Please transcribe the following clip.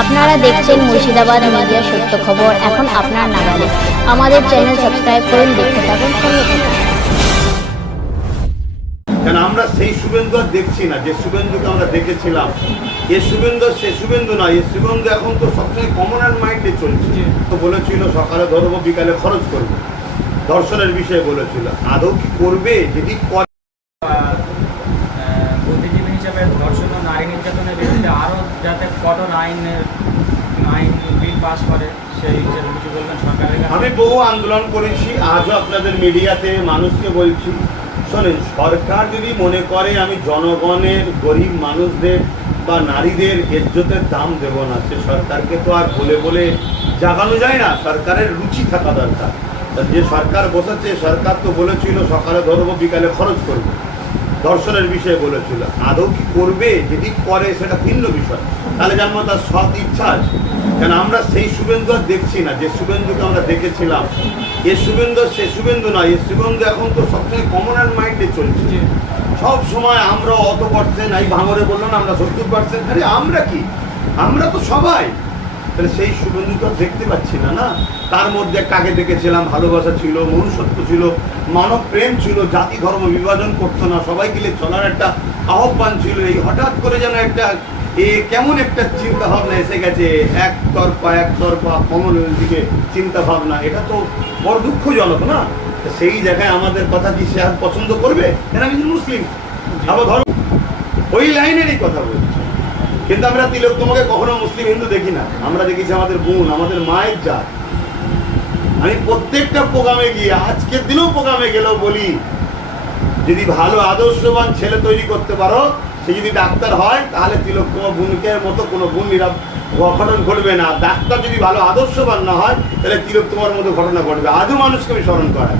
আপনারা দেখছেন মুর্শিদাবাদ মিডিয়া সত্য খবর এখন আপনার নাগালে। আমাদের চ্যানেল সাবস্ক্রাইব করুন, দেখতে থাকুন, সঙ্গে থাকুন। কারণ আমরা সেই শুভেন্দু আর দেখছি না যে শুভেন্দুকে আমরা দেখেছিলাম। এ শুভেন্দু সে শুভেন্দু নয়, এ শুভেন্দু এখন তো সবসময় কমনার মাইন্ডে চলছে। তো বলেছিল সকালে ধরবো বিকালে খরচ করবো, দর্শনের বিষয়ে বলেছিল। আদৌ কি করবে? যদি বুদ্ধিজীবী হিসেবে ধর্ষণ ও নারী নির্যাতনের বিরুদ্ধে আরও যাতে কঠোর আইন বিল পাস করে সেই হিসেবে কিছু বলবেন সরকারের কাছে? আমি বহু আন্দোলন করেছি, আজও আপনাদের মিডিয়াতে মানুষকে বলছি, শোনেন, সরকার যদি মনে করে আমি জনগণের গরিব মানুষদের বা নারীদের ইজ্জতের দাম দেব না, সে সরকারকে তো আর বলে বলে জাগানো যায় না। সরকারের রুচি থাকা দরকার। যে সরকার বসেছে, সরকার তো বলেছিল সকালে ধরবো বিকালে খরচ করবো, দর্শনের বিষয়ে বলেছিল। আদৌ কি করবে? যদি করে সেটা ভিন্ন বিষয়, তাহলে যেন তার সৎ ইচ্ছা আছে। কেন আমরা সেই শুভেন্দু আর দেখছি না যে শুভেন্দুকে আমরা দেখেছিলাম। এ শুভেন্দু সে শুভেন্দু নয়, এ শুভেন্দু এখন তো সবসময় কমনার মাইন্ডে চলছে। সব সময় আমরা অত পার্সেন্ট, এই ভাঙরে বললো না আমরা 70%, আরে আমরা কি, আমরা তো সবাই। তাহলে সেই শুভেন্দু তো দেখতে পাচ্ছি না। না, তার মধ্যে কাকে দেখেছিলাম, ভালোবাসা ছিল, মনুষ্যত্ব ছিল, মানব প্রেম ছিল, জাতি ধর্ম বিভাজন করতো না, সবাই মিলে চলার একটা আহ্বান ছিল। এই হঠাৎ করে যেন একটা কেমন একটা চিন্তা ভাবনা এসে গেছে, একতরফা কমনের দিকে চিন্তা ভাবনা। এটা তো বড় দুঃখজনক না? সেই জায়গায় আমাদের কথা কি সে আর পছন্দ করবে? কেন আমি মুসলিম, আবার ধর্ম, ওই লাইনেরই কথা বলছি। কিন্তু আমরা তিলোত্তমাকে কখনো মুসলিম হিন্দু দেখি না, আমরা দেখেছি আমাদের বোন, আমাদের মায়ের জাত। আমি প্রত্যেকটা প্রোগ্রামে গিয়ে, আজকের দিনেও প্রোগ্রামে গেলেও বলি, যদি ভালো আদর্শবান ছেলে তৈরি করতে পারো, সে যদি ডাক্তার হয়, তাহলে তিলোত্তমা বোনকে মতো কোনো বোন অঘটন ঘটবে না। ডাক্তার যদি ভালো আদর্শবান না হয়, তাহলে তিলোত্তমার মতো ঘটনা ঘটবে। আজও মানুষকে আমি স্মরণ করাই।